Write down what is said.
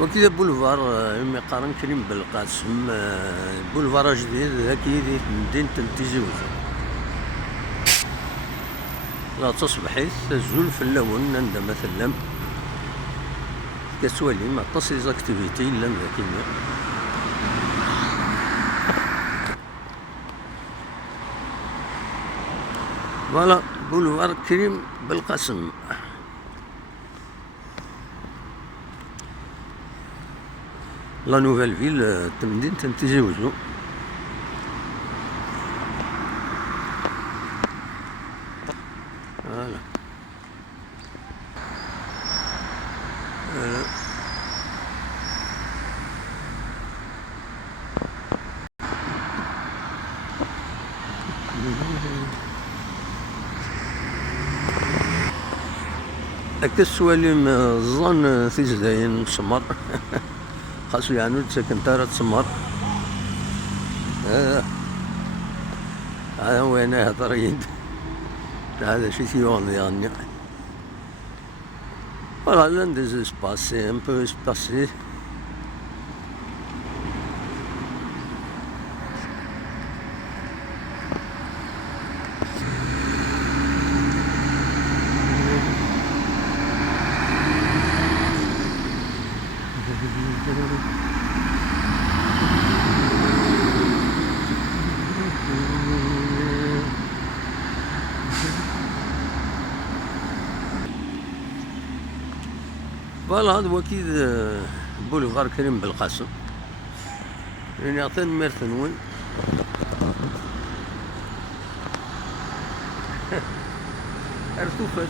وكذا بولفار يما يقارن كريم بالقاسم بولفار جديد ذكي في مدينة تيزي وزو. لا تصبحيت زول في اللون عند مثلا كسوالي ما تصيز اكتيفيتي لان ذاكينا. فوالا بولفار كريم بالقاسم. لا نوفيل فيل مدينة تيزي وزو. فوالا هكا السواليم الظن تيزداين سمر خاصو يعني تسكن تارة سمر. هذا وين هضرين هذا شي تيون يعني. Voilà, l'un des espaces, c'est un peu espacé. فوالا هذا هو أكيد بوليفار كريم بالقاسم. يعني عطينا ميرثنون ارتفت